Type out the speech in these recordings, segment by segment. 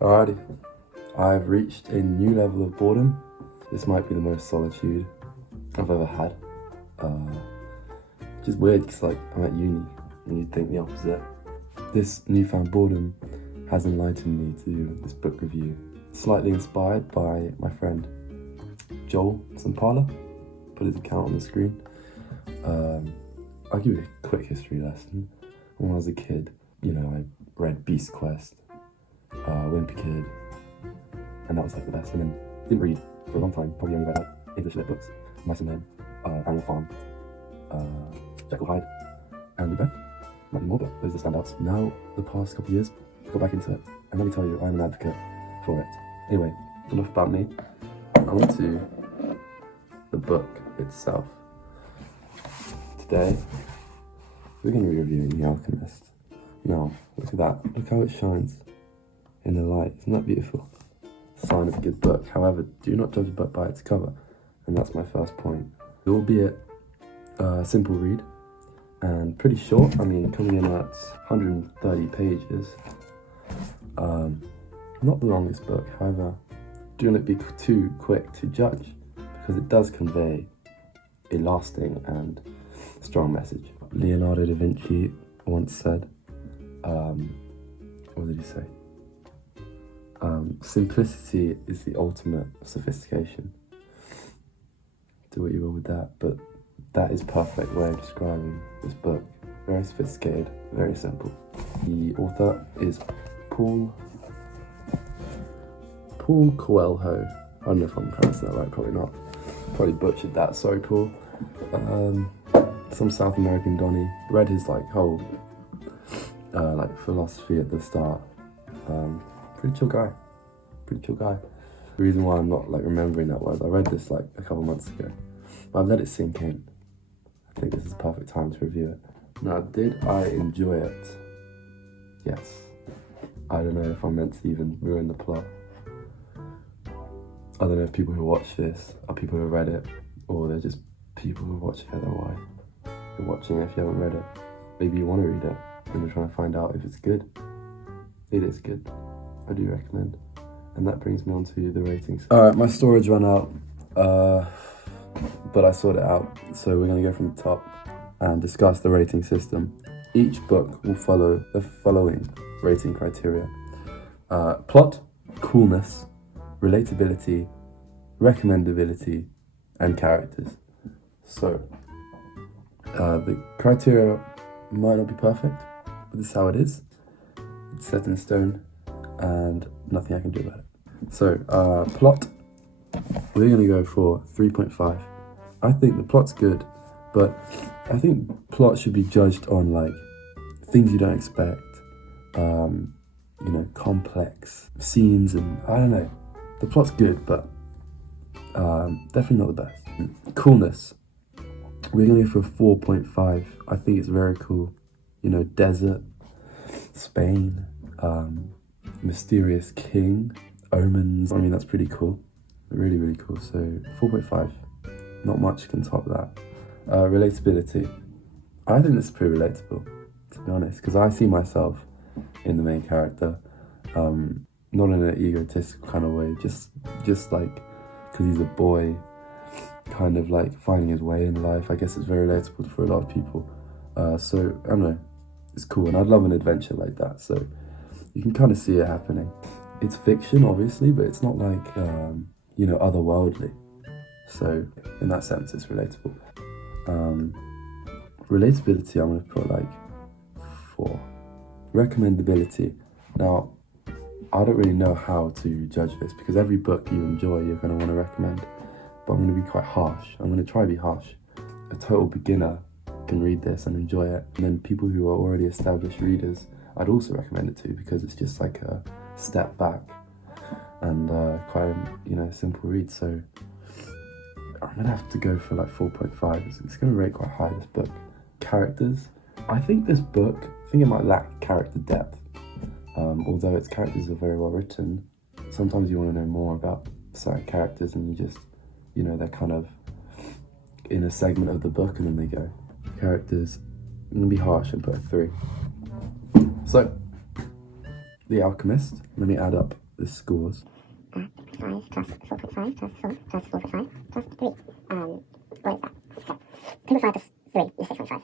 Alrighty, I've reached a new level of boredom. This might be the most solitude I've ever had. Which is weird because I'm at uni and you'd think the opposite. This newfound boredom has enlightened me to do this book review. Slightly inspired by my friend Joel Sampala. Put his account on the screen. I'll give you a quick history lesson. When I was a kid, I read Beast Quest, Wimpy Kid, and that was the lesson. And didn't read for a long time. Probably only read English lit books. Mice and Men, Animal Farm, Jekyll Hyde, and Macbeth. Not anymore, but those are the standouts. Now, the past couple of years, I got back into it, and let me tell you, I'm an advocate for it. Anyway, enough about me. On to the book itself. Today, we're going to be reviewing The Alchemist. Now, look at that. Look how it shines in the light. Isn't that beautiful? Sign of a good book. However, do not judge a book by its cover. And that's my first point. It will be a simple read and pretty short. Coming in at 130 pages. Not the longest book, however, do not be too quick to judge because it does convey a lasting and strong message. Leonardo da Vinci once said, what did he say? Simplicity is the ultimate sophistication. Do what you will with that, but that is perfect way of describing this book. Very sophisticated, very simple. The author is Paul Coelho. I don't know if I'm pronouncing that right, probably not. Probably butchered that, sorry Paul. Some South American Donny. Read his whole philosophy at the start. Pretty chill guy. The reason why I'm not remembering that was I read this a couple months ago, but I've let it sink in. I think this is the perfect time to review it. Now, did I enjoy it? Yes. I don't know if I'm meant to even ruin the plot. I don't know if people who watch this are people who read it, or they're just people who watch it. I don't know why you're watching it if you haven't read it. Maybe you want to read it and you're trying to find out if it's good. It is good. I do recommend. And that brings me on to the ratings. Alright, my storage ran out, but I sorted it out. So we're going to go from the top and discuss the rating system. Each book will follow the following rating criteria. Plot, coolness, relatability, recommendability, and characters. So, the criteria might not be perfect, but this is how it is. It's set in stone, and nothing I can do about it. So, plot, we're going to go for 3.5. I think the plot's good, but I think plot should be judged on things you don't expect, complex scenes, and I don't know. The plot's good, but definitely not the best. Coolness, we're going to go for 4.5. I think it's very cool. Desert, Spain, mysterious king, omens. That's pretty cool. Really, really cool. So 4.5. Not much can top that. Relatability. I think this is pretty relatable, to be honest, because I see myself in the main character. Not in an egotistical kind of way, just because he's a boy, kind of finding his way in life. I guess it's very relatable for a lot of people. So, I don't know, it's cool, and I'd love an adventure like that, so you can kind of see it happening. It's fiction, obviously, but it's not otherworldly. So, in that sense, it's relatable. Relatability, I'm going to put 4. Recommendability. Now, I don't really know how to judge this because every book you enjoy, you're going to want to recommend. But I'm going to be quite harsh. I'm going to try to be harsh. A total beginner can read this and enjoy it. And then people who are already established readers, I'd also recommend it to because it's just a step back and quite a simple read. So I'm going to have to go for 4.5. It's going to rate quite high, this book. Characters. I think this book, it might lack character depth. Although its characters are very well written, sometimes you want to know more about certain characters and you just, they're kind of in a segment of the book and then they go. Characters, I'm going to be harsh and put a 3. So, The Alchemist, let me add up the scores. 5 plus 4.5 plus 4 plus 4.5 plus 3. What is that? Okay. 2.5 plus 3 is 6.5.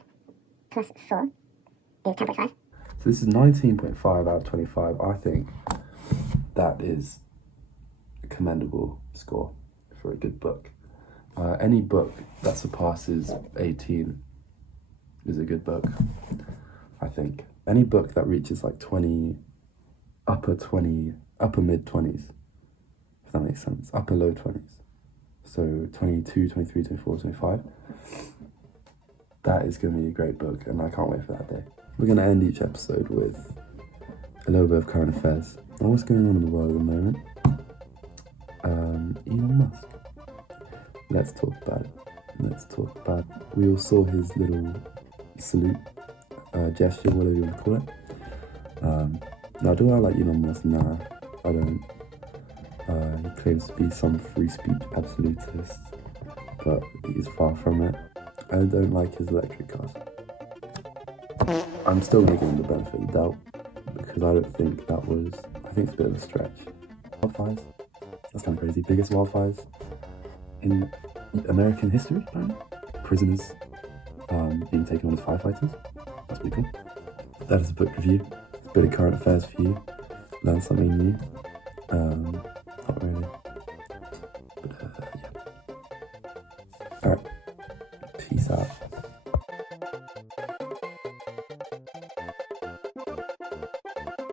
Plus 4 is 10.5. So this is 19.5 out of 25. I think that is a commendable score for a good book. Any book that surpasses 18 is a good book, I think. Any book that reaches like 20, upper mid 20s, if that makes sense, upper low 20s. So 22, 23, 24, 25. That is going to be a great book, and I can't wait for that day. We're going to end each episode with a little bit of current affairs. And what's going on in the world at the moment? Elon Musk. Let's talk about it. We all saw his little salute, gesture, whatever you want to call it. Now, do I like Elon Musk? Nah, I don't. He claims to be some free speech absolutist, but he's far from it. I don't like his electric cars. I'm still going to give him the benefit of the doubt, because I don't think I think it's a bit of a stretch. Wildfires? That's kind of crazy. Biggest wildfires in American history, apparently. Prisoners being taken on as firefighters. That's pretty cool. That is a book review. It's a bit of current affairs for you. Learn something new. Not really.